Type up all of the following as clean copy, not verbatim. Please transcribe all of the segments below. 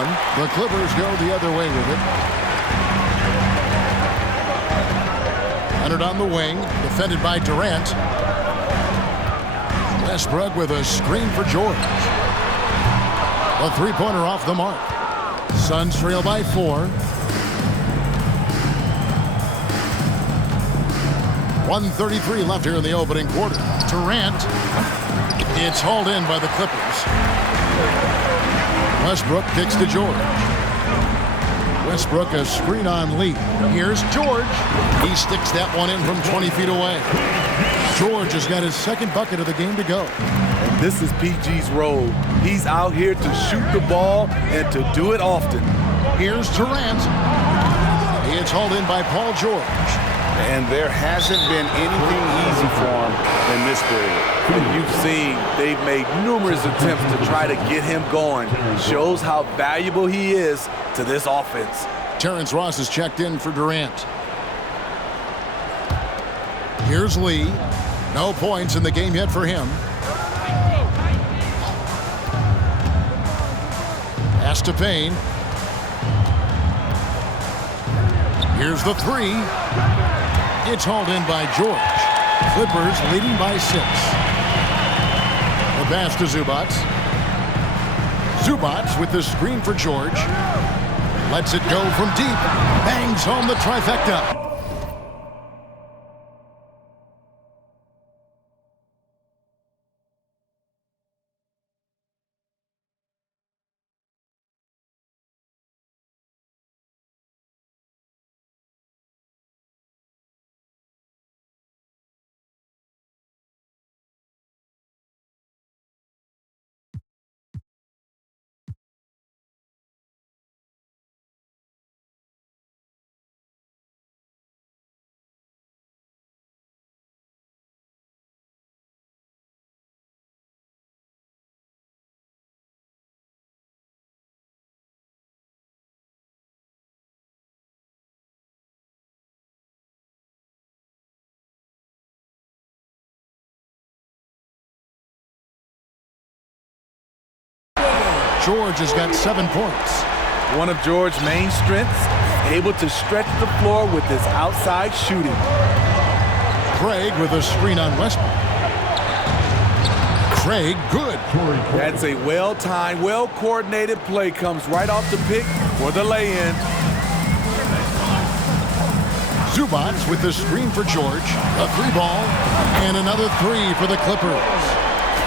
one. The Clippers go the other way with it. Leonard on the wing, defended by Durant. Westbrook with a screen for George. A three-pointer off the mark. Suns trail by 4. 1:33 left here in the opening quarter. Durant. It's hauled in by the Clippers. Westbrook kicks to George. Westbrook a screen on Lee. Here's George. He sticks that one in from 20 feet away. George has got his second bucket of the game to go. And this is PG's role. He's out here to shoot the ball and to do it often. Here's Durant. It's hauled in by Paul George. And there hasn't been anything easy for him in this period. And you've seen they've made numerous attempts to try to get him going. Shows how valuable he is to this offense. Terrence Ross is checked in for Durant. Here's Lee. No points in the game yet for him. Pass to Payne. Here's the three. It's hauled in by George. Clippers leading by 6. The pass to Zubac. Zubac with the screen for George. Lets it go from deep. Bangs home the trifecta. George has got 7 points. One of George's main strengths, able to stretch the floor with his outside shooting. Craig with a screen on Westbrook. Craig, good. That's a well-timed, well-coordinated play. Comes right off the pick for the lay-in. Zubac with the screen for George. A 3-ball. And another 3 for the Clippers.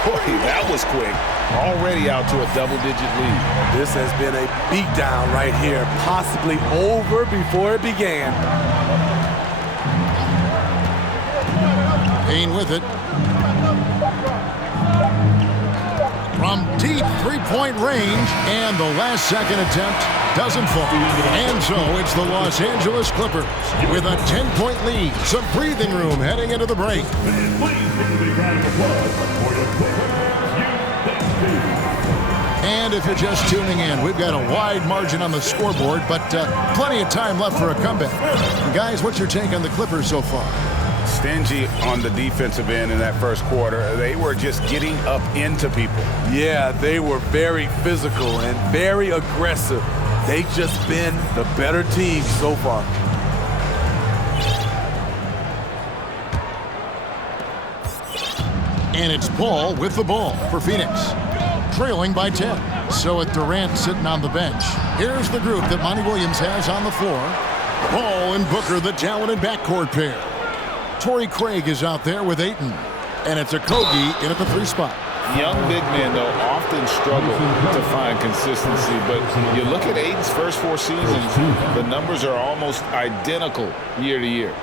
Boy, that was quick. Already out to a double-digit lead. This has been a beatdown right here. Possibly over before it began. Payne with it. From deep 3-point range, and the last second attempt doesn't fall. And so it's the Los Angeles Clippers with a 10-point lead. Some breathing room heading into the break. And if you're just tuning in, we've got a wide margin on the scoreboard, but plenty of time left for a comeback. Guys, what's your take on the Clippers so far? Stingy on the defensive end in that first quarter. They were just getting up into people. Yeah, they were very physical and very aggressive. They've just been the better team so far. And it's Paul with the ball for Phoenix. Trailing by 10. So with Durant sitting on the bench, here's the group that Monty Williams has on the floor. Paul and Booker, the talented backcourt pair. Torrey Craig is out there with Ayton. And it's Okogie in at the 3 spot. Young big men, though, often struggle to find consistency. But you look at Ayton's first 4 seasons, the numbers are almost identical year to year.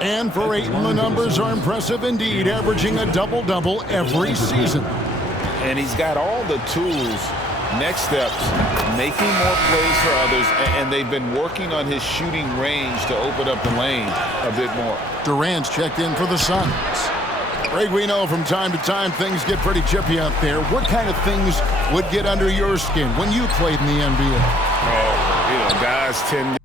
And for Ayton, the numbers are impressive indeed, averaging a double-double every season. And he's got all the tools. Next steps, making more plays for others, and they've been working on his shooting range to open up the lane a bit more. Durant's checked in for the Suns. Greg, we know from time to time things get pretty chippy out there. What kind of things would get under your skin when you played in the NBA? Oh, guys tend to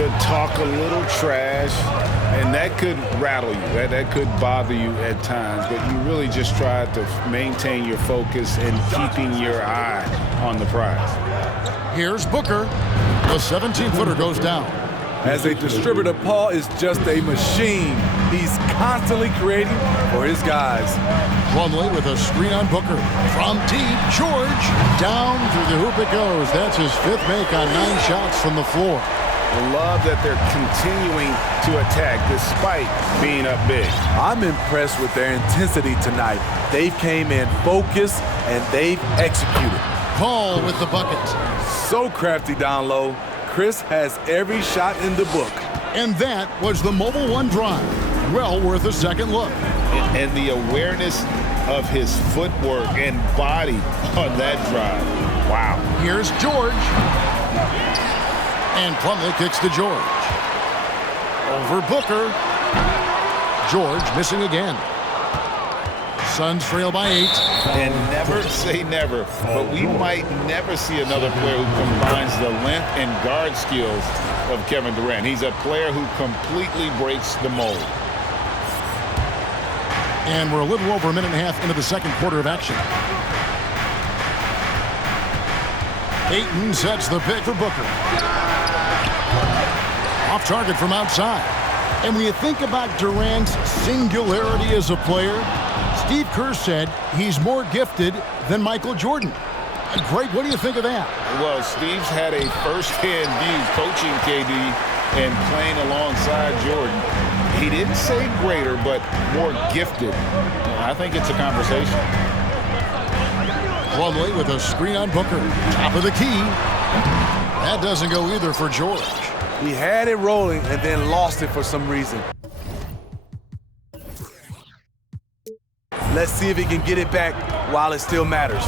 to talk a little trash, and that could rattle you. That could bother you at times, but you really just try to maintain your focus and keeping your eye on the prize. Here's Booker. The 17-footer goes down. As a distributor, Paul is just a machine. He's constantly creating for his guys. Plumlee with a screen on Booker. From deep, George. Down through the hoop it goes. That's his 5th make on 9 shots from the floor. I love that they're continuing to attack despite being up big. I'm impressed with their intensity tonight. They've came in focused and they've executed. Paul with the bucket. So crafty down low. Chris has every shot in the book. And that was the Mobile One drive. Well worth a second look. And the awareness of his footwork and body on that drive. Wow. Here's George. And Plumlee kicks to George. Over Booker. George missing again. Suns trail by 8. And never say never, but we might never see another player who combines the length and guard skills of Kevin Durant. He's a player who completely breaks the mold. And we're a little over a minute and a half into the second quarter of action. Ayton sets the pick for Booker. Off target from outside. And when you think about Durant's singularity as a player, Steve Kerr said he's more gifted than Michael Jordan. Greg, what do you think of that? Well, Steve's had a first-hand view coaching KD and playing alongside Jordan. He didn't say greater, but more gifted. I think it's a conversation. Plumlee with a screen on Booker. Top of the key. That doesn't go either for George. He had it rolling and then lost it for some reason. Let's see if he can get it back while it still matters.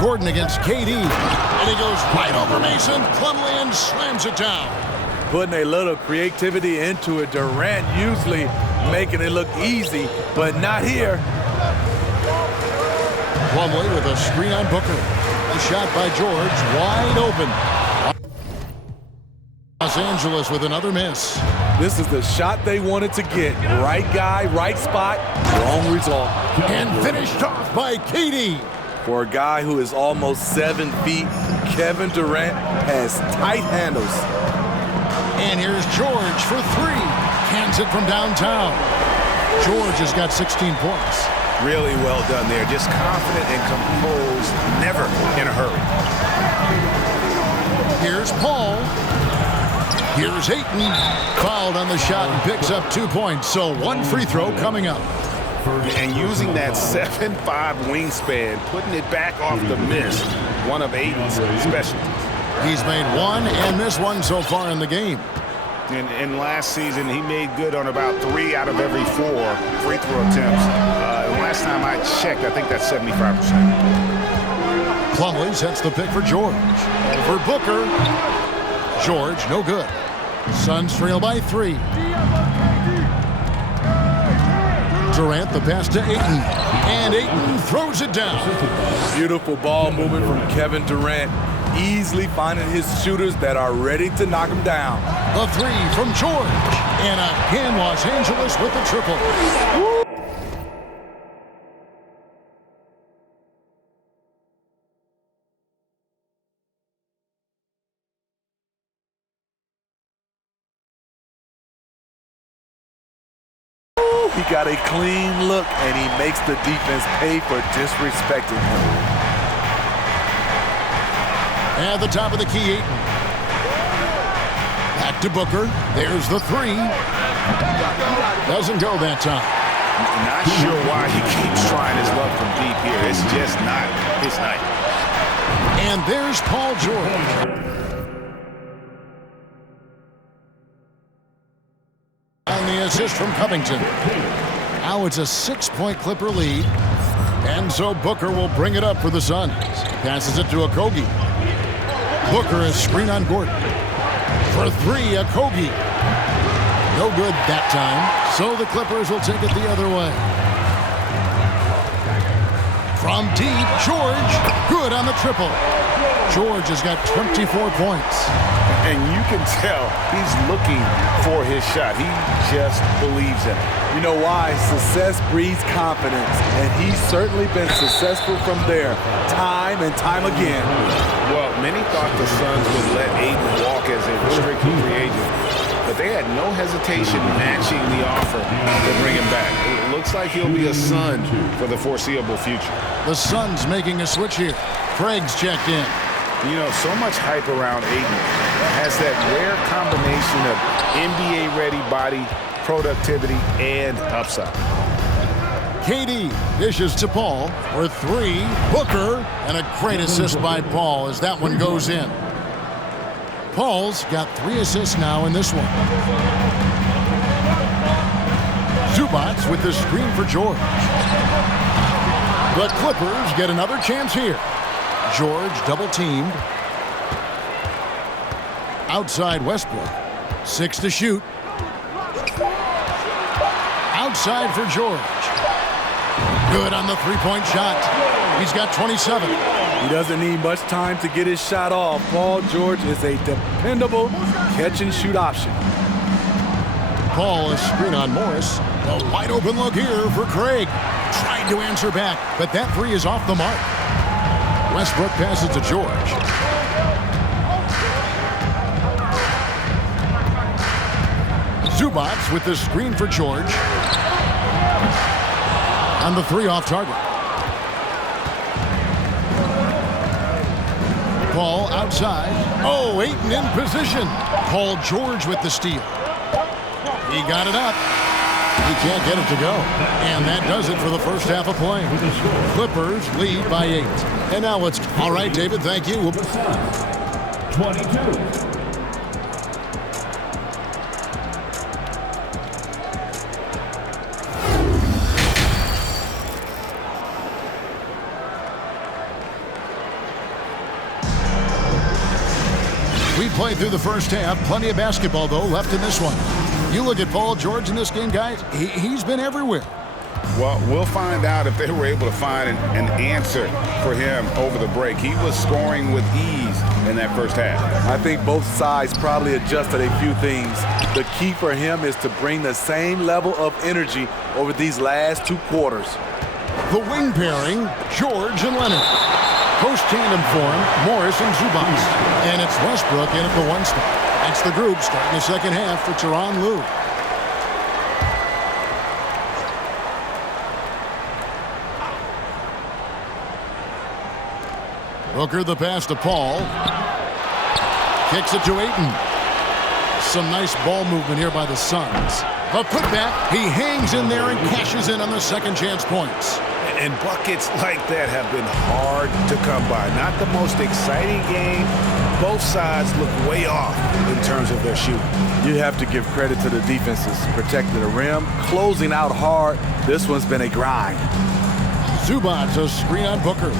Gordon against KD. And he goes right over Mason. Plumlee and slams it down. Putting a little creativity into it. Durant usually making it look easy, but not here. Plumlee with a screen on Booker. A shot by George, wide open. Los Angeles with another miss. This is the shot they wanted to get. Right guy, right spot, wrong result. And finished off by KD. For a guy who is almost 7 feet, Kevin Durant has tight handles. And here's George for 3. Cans it from downtown. George has got 16 points. Really well done there. Just confident and composed, never in a hurry. Here's Paul. Here's Ayton. Fouled on the shot and picks up 2 points. So 1 free throw coming up. And using that 7'5" wingspan, putting it back off the miss, one of Ayton's specialties. He's made 1 and missed 1 so far in the game. And last season, he made good on about 3 out of every 4 free throw attempts. Last time I checked, I think that's 75%. Plumlee sets the pick for George. Over Booker. George, no good. Suns trail by 3. Durant, the pass to Ayton. And Ayton throws it down. Beautiful ball movement from Kevin Durant. Easily finding his shooters that are ready to knock him down. The 3 from George. And again, Los Angeles with the triple. He got a clean look, and he makes the defense pay for disrespecting him. At the top of the key, Ayton. Back to Booker. There's the 3. Doesn't go that time. Not sure why he keeps trying his luck from deep here. It's just not his night. And there's Paul George. On the assist from Covington. Now it's a 6-point Clipper lead. And so Booker will bring it up for the Suns. Passes it to Okogie. Booker is screen on Gordon. For 3, Okogie. No good that time. So the Clippers will take it the other way. From deep, George. Good on the triple. George has got 24 points. And you can tell he's looking for his shot. He just believes in it. You know why? Success breeds confidence, and he's certainly been successful from there, time and time again. Well, many thought the Suns would let Ayton walk as a restricted free agent, but they had no hesitation matching the offer to bring him back. It looks like he'll be a Sun for the foreseeable future. The Suns making a switch here. Craig's checked in. You know, so much hype around Ayton. Has that rare combination of NBA-ready body, productivity, and upside. KD dishes to Paul for three. Booker, and a great assist by Paul as that one goes in. Paul's got 3 assists now in this one. Zubac with the screen for George. The Clippers get another chance here. George double-teamed. Outside Westbrook. 6 to shoot. Outside for George. Good on the three-point shot. He's got 27. He doesn't need much time to get his shot off. Paul George is a dependable catch-and-shoot option. Paul is screen on Morris. A wide-open look here for Craig. Tried to answer back, but that three is off the mark. Westbrook passes to George. Zubac with the screen for George. On the three off target. Paul outside. Oh, Ayton in position. Paul George with the steal. He got it up. He can't get it to go. And that does it for the first half of play. Clippers lead by 8. And now it's all right, David. Thank you. 22. We played through the first half. Plenty of basketball, though, left in this one. You look at Paul George in this game, guys. He's been everywhere. Well, we'll find out if they were able to find an answer for him over the break. He was scoring with ease in that first half. I think both sides probably adjusted a few things. The key for him is to bring the same level of energy over these last 2 quarters. The wing pairing, George and Leonard. Post-tandem form, Morris and Zubac. And it's Westbrook in at the 1 spot. That's the group starting the second half for Tyronn Lue. Booker the pass to Paul. Kicks it to Ayton. Some nice ball movement here by the Suns. A putback. He hangs in there and cashes in on the second chance points. And buckets like that have been hard to come by. Not the most exciting game. Both sides look way off in terms of their shooting. You have to give credit to the defenses. Protecting the rim, closing out hard. This one's been a grind. Zubac a screen on Booker.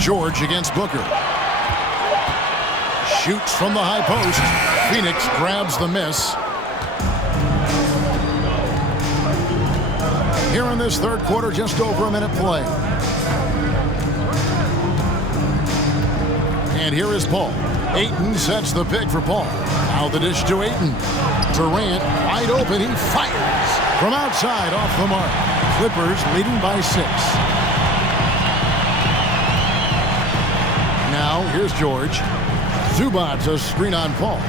George against Booker. Shoots from the high post. Phoenix grabs the miss. Here in this third quarter, just over a minute play. And here is Paul. Ayton sets the pick for Paul. Now the dish to Ayton. Durant wide open. He fires from outside off the mark. Clippers leading by 6. Now here's George. Zubac a screen on Paul.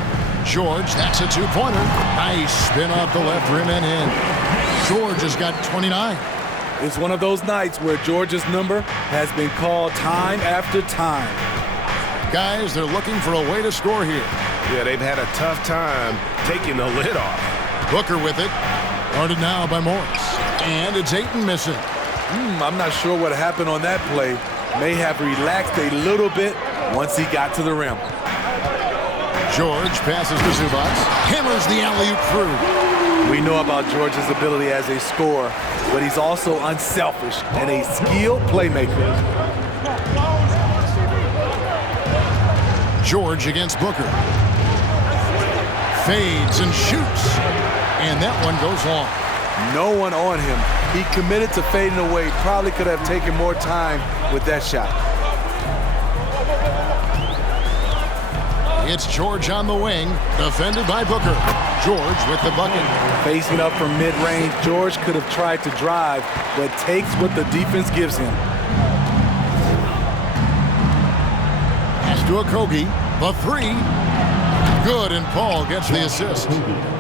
George, that's a 2-pointer. Nice spin off the left rim and in. George has got 29. It's one of those nights where George's number has been called time after time. Guys, they're looking for a way to score here. Yeah, they've had a tough time taking the lid off. Booker with it. Guarded now by Morris. And it's Ayton missing. I'm not sure what happened on that play. May have relaxed a little bit once he got to the rim. George passes to Zubac. Hammers the alley-oop through. We know about George's ability as a scorer, but he's also unselfish and a skilled playmaker. George against Booker. Fades and shoots. And that one goes long. No one on him. He committed to fading away. Probably could have taken more time with that shot. It's George on the wing, defended by Booker. George with the bucket. Facing up from mid-range, George could have tried to drive, but takes what the defense gives him. Pass to Okogie. The three. Good, and Paul gets the assist.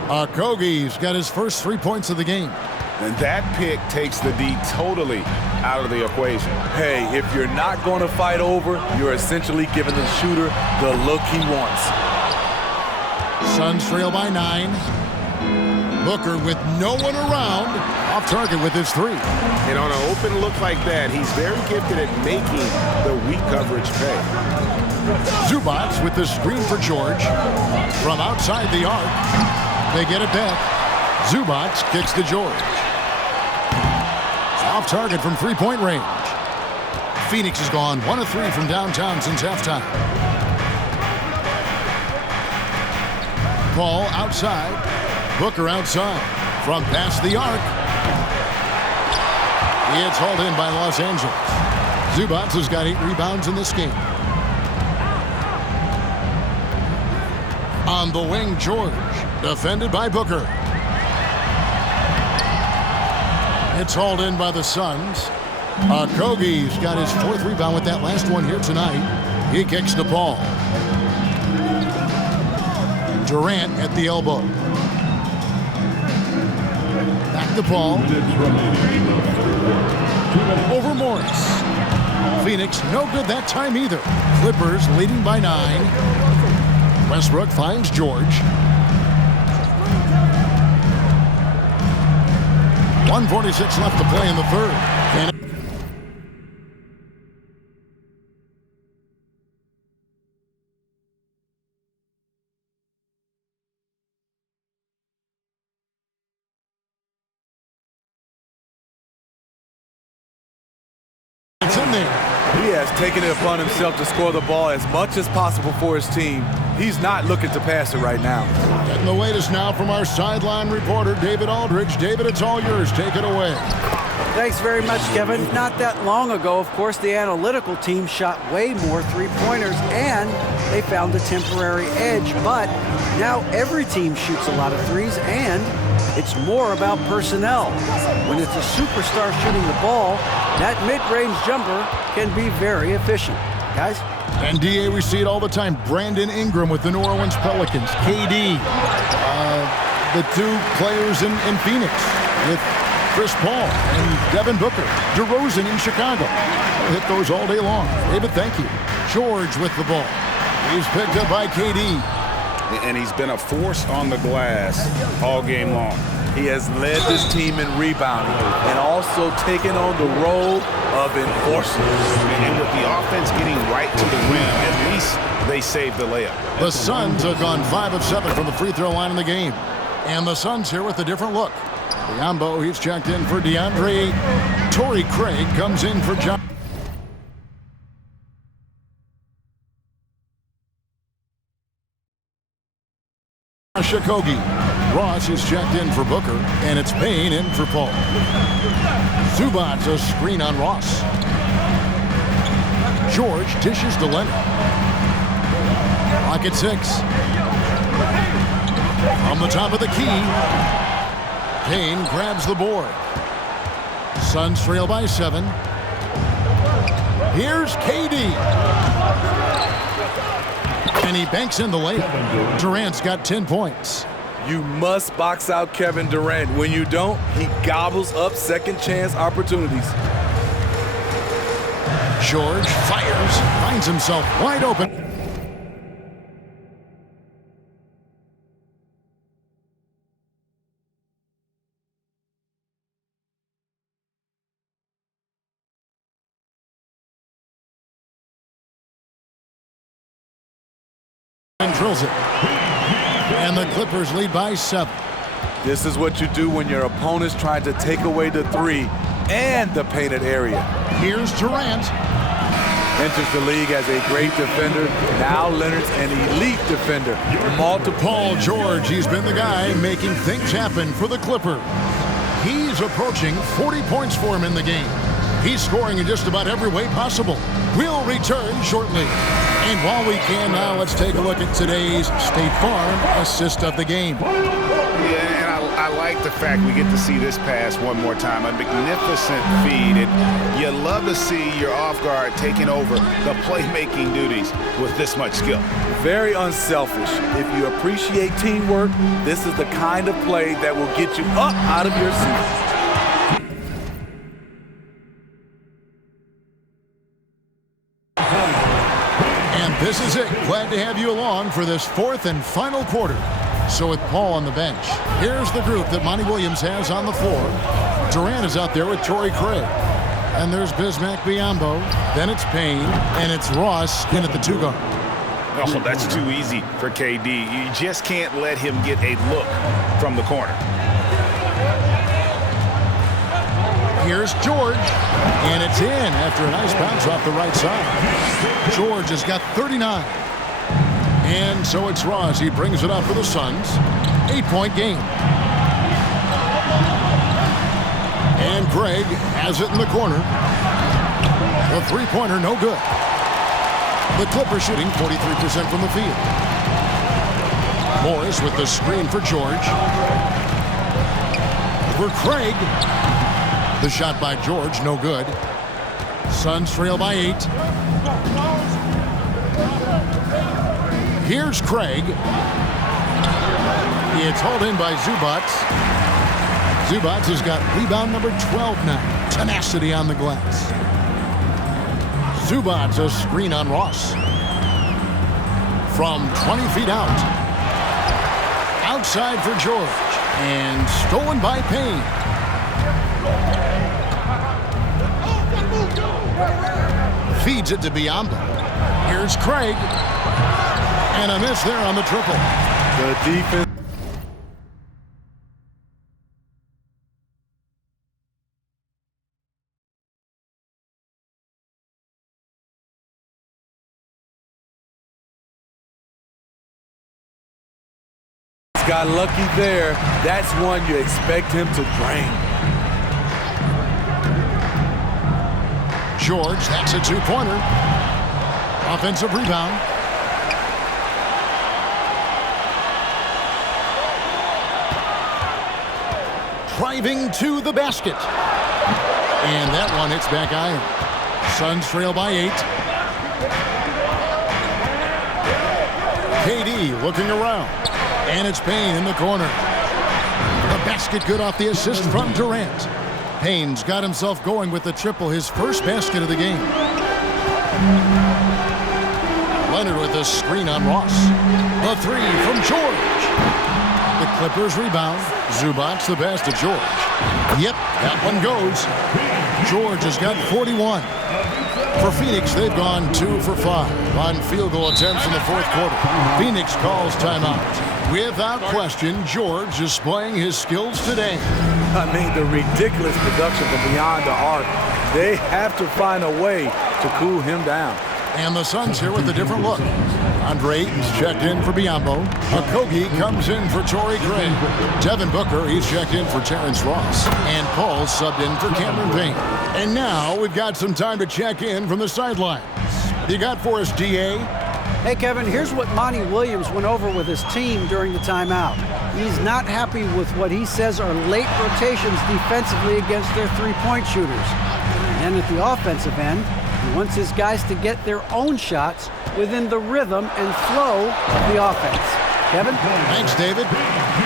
Okogie's got his first 3 points of the game. And that pick takes the D totally out of the equation. Hey, if you're not going to fight over, you're essentially giving the shooter the look he wants. Suns trail by 9. Booker with no one around. Off target with his three. And on an open look like that, he's very gifted at making the weak coverage pay. Zubac with the screen for George. From outside the arc. They get it back. Zubac kicks to George. Off target from three-point range. Phoenix has gone 1 of 3 from downtown since halftime. Paul outside. Booker outside. From past the arc. It's hauled in by Los Angeles. Zubac has got 8 rebounds in this game. On the wing, George. Defended by Booker. It's hauled in by the Suns. Okogie's got his 4th rebound with that last one here tonight. He kicks to Paul. Durant at the elbow. Back to Paul. Over Morris. Phoenix no good that time either. Clippers leading by 9. Westbrook finds George. 1:46 left to play in the third. It's in there. He has taken it upon himself to score the ball as much as possible for his team. He's not looking to pass it right now. Getting the latest now from our sideline reporter, David Aldridge. David, it's all yours. Take it away. Thanks very much, Kevin. Not that long ago, of course, the analytical team shot way more three-pointers, and they found a temporary edge. But now every team shoots a lot of threes, and it's more about personnel. When it's a superstar shooting the ball, that mid-range jumper can be very efficient. Guys? And DA, we see it all the time. Brandon Ingram with the New Orleans Pelicans. KD, the 2 players in Phoenix with Chris Paul and Devin Booker. DeRozan in Chicago. We'll hit those all day long. David, thank you. George with the ball. He's picked up by KD. And he's been a force on the glass all game long. He has led this team in rebounding and also taken on the role of enforcer. And with the offense getting right to the rim, at least they saved the layup. The Suns have gone 5 of 7 from the free throw line in the game. And the Suns here with a different look. Biombo, he's checked in for DeAndre. Torrey Craig comes in for John. Okogie. Ross is checked in for Booker, and it's Payne in for Paul. Zubac a screen on Ross. George dishes to Leonard. Clock at 6. From the top of the key, Payne grabs the board. Suns trail by 7. Here's KD. And he banks in the layup. Durant's got 10 points. You must box out Kevin Durant. When you don't, he gobbles up second chance opportunities. George fires, finds himself wide open. And drills it. And the Clippers lead by 7. This is what you do when your opponent's trying to take away the 3 and the painted area. Here's Durant. Enters the league as a great defender. Now Leonard's an elite defender. Paul George, he's been the guy making things happen for the Clippers. He's approaching 40 points for him in the game. He's scoring in just about every way possible. We'll return shortly. And while we can now, let's take a look at today's State Farm assist of the game. Yeah, and I like the fact we get to see this pass one more time. A magnificent feed. And you love to see your off guard taking over the playmaking duties with this much skill. Very unselfish. If you appreciate teamwork, this is the kind of play that will get you up out of your seat. This is it. Glad to have you along for this fourth and final quarter. So with Paul on the bench, here's the group that Monty Williams has on the floor. Durant is out there with Torrey Craig. And there's Bismack Biyombo. Then it's Payne. And it's Ross in at the 2 guard. Oh, that's too easy for KD. You just can't let him get a look from the corner. Here's George, and it's in after a nice bounce off the right side. George has got 39. And so it's Ross. He brings it up for the Suns. 8-point game. And Craig has it in the corner. The three-pointer, no good. The Clippers shooting 43% from the field. Morris with the screen for George. For Craig. The shot by George, no good. Suns trail by 8. Here's Craig. It's hauled in by Zubac. Zubac has got rebound number 12 now. Tenacity on the glass. Zubac a screen on Ross. From 20 feet out. Outside for George. And stolen by Payne. Feeds it to Biyombo. Here's Craig. And a miss there on the triple. The defense. Got lucky there. That's one you expect him to drain. George, that's a 2-pointer. Offensive rebound. Driving to the basket. And that one hits back iron. Suns trail by 8. KD looking around. And it's Payne in the corner. The basket good off the assist from Durant. Payne's got himself going with the triple, his first basket of the game. Leonard with a screen on Ross. The 3 from George. The Clippers rebound. Zubac the pass to George. Yep, that one goes. George has got 41. For Phoenix, they've gone 2 for 5 on field goal attempts in the fourth quarter. Phoenix calls timeout. Without question, George displaying his skills today. I mean, the ridiculous production from beyond the arc. They have to find a way to cool him down. And the Suns here with a different look. Andre Ayton's checked in for Biyombo. Okogie comes in for Torrey Craig. Devin Booker, he's checked in for Terrence Ross. And Paul subbed in for Cameron Payne. And now we've got some time to check in from the sidelines. You got for us, D.A.? Hey, Kevin, here's what Monty Williams went over with his team during the timeout. He's not happy with what he says are late rotations defensively against their three-point shooters. And then at the offensive end, he wants his guys to get their own shots within the rhythm and flow of the offense. Kevin? Thanks, David.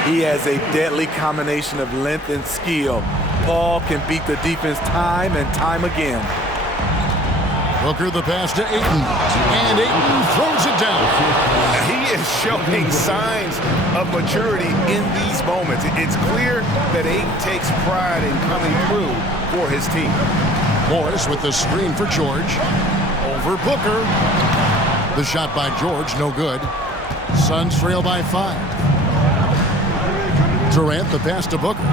He has a deadly combination of length and skill. Paul can beat the defense time and time again. Booker the pass to Ayton. And Ayton throws it down. He is showing signs of maturity in these moments. It's clear that Ayton takes pride in coming through for his team. Morris with the screen for George. Over Booker. The shot by George, no good. Suns trail by 5. Durant the pass to Booker.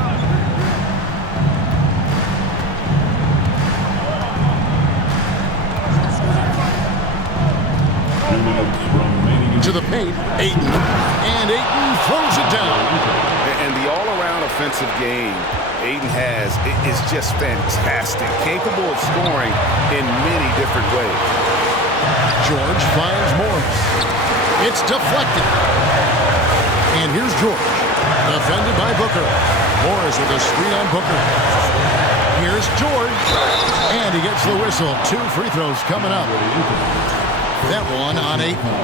To the paint, Ayton. And Ayton throws it down. And the all-around offensive game Ayton has is just fantastic, capable of scoring in many different ways. George finds Morris. It's deflected. And here's George, defended by Booker. Morris with a screen on Booker. Here's George, and he gets the whistle. 2 free throws coming up. That one on Ayton.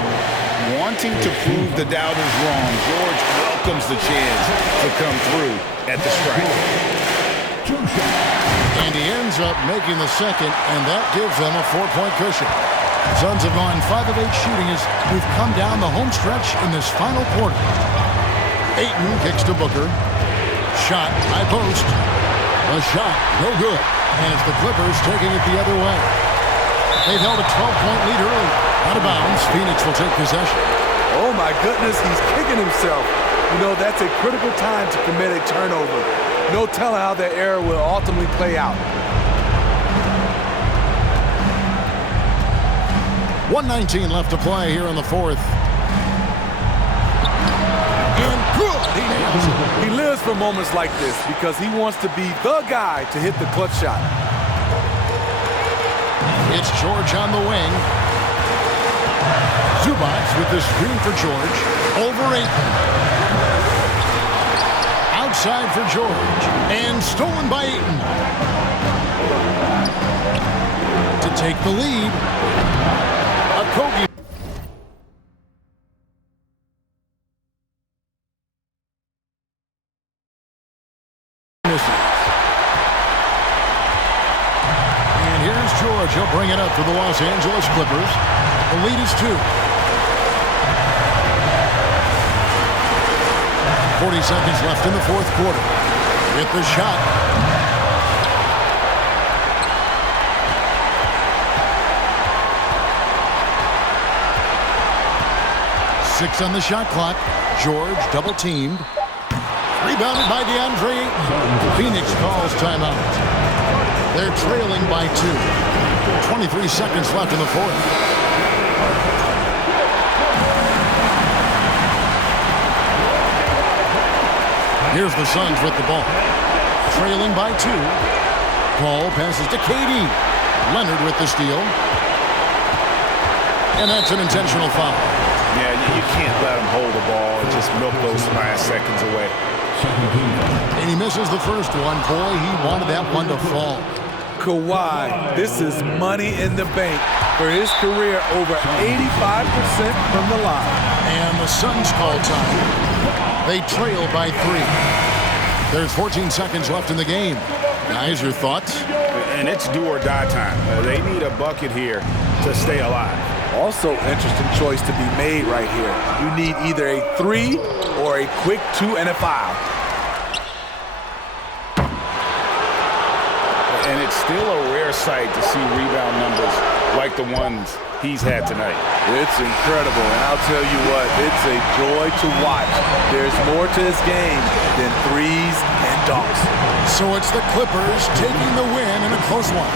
Wanting to prove the doubters wrong, George welcomes the chance to come through at the strike. And he ends up making the second, and that gives them a 4-point cushion. Suns have gone 5 of 8 shooting as we've come down the home stretch in this final quarter. Ayton kicks to Booker. Shot, high post. A shot, no good. And it's the Clippers taking it the other way. They've held a 12-point lead early. Out of bounds, Phoenix will take possession. Oh, my goodness, he's kicking himself. You know, that's a critical time to commit a turnover. No telling how that error will ultimately play out. 1:19 left to play here in the fourth. And good! He nails it. He lives for moments like this because he wants to be the guy to hit the clutch shot. It's George on the wing. Zubac with the screen for George. Over Ayton. Outside for George. And stolen by Ayton. To take the lead. Okogie. And here's George. He'll bring it up for the Los Angeles Clippers. The lead is 2. 40 seconds left in the fourth quarter. Hit the shot. Six on the shot clock. George double teamed. Rebounded by DeAndre Ayton. Phoenix calls timeout. They're trailing by 2. 23 seconds left in the fourth. Here's the Suns with the ball. Trailing by 2. Paul passes to KD. Leonard with the steal. And that's an intentional foul. Yeah, you can't let him hold the ball and just milk those last seconds away. And he misses the first one. Boy, he wanted that one to fall. Kawhi, this is money in the bank for his career, over 85% from the line. And the Suns call time. They trail by 3. There's 14 seconds left in the game. Guys, your thoughts? And it's do or die time. They need a bucket here to stay alive. Also, interesting choice to be made right here. You need either a 3 or a quick 2 and a foul. And it's still a rare sight to see rebound numbers like the ones he's had tonight. It's incredible, and I'll tell you what, it's a joy to watch. There's more to this game than threes and dunks. So it's the Clippers taking the win in a close one.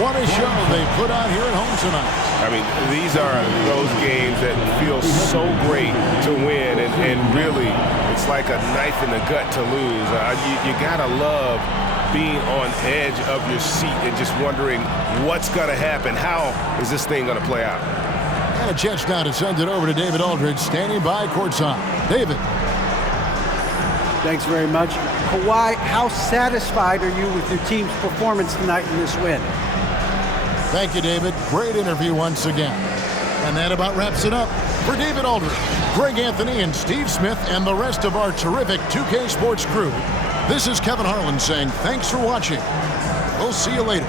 What a show they put on here at home tonight. I mean, these are those games that feel so great to win, and really, it's like a knife in the gut to lose. You gotta love being on edge of your seat and just wondering what's gonna happen. How is this thing gonna play out? And a chance now to send it over to David Aldridge, standing by courtside. David. Thanks very much. Kawhi, how satisfied are you with your team's performance tonight in this win? Thank you, David. Great interview once again. And that about wraps it up. For David Aldridge, Greg Anthony, and Steve Smith, and the rest of our terrific 2K Sports crew, this is Kevin Harlan saying thanks for watching. We'll see you later.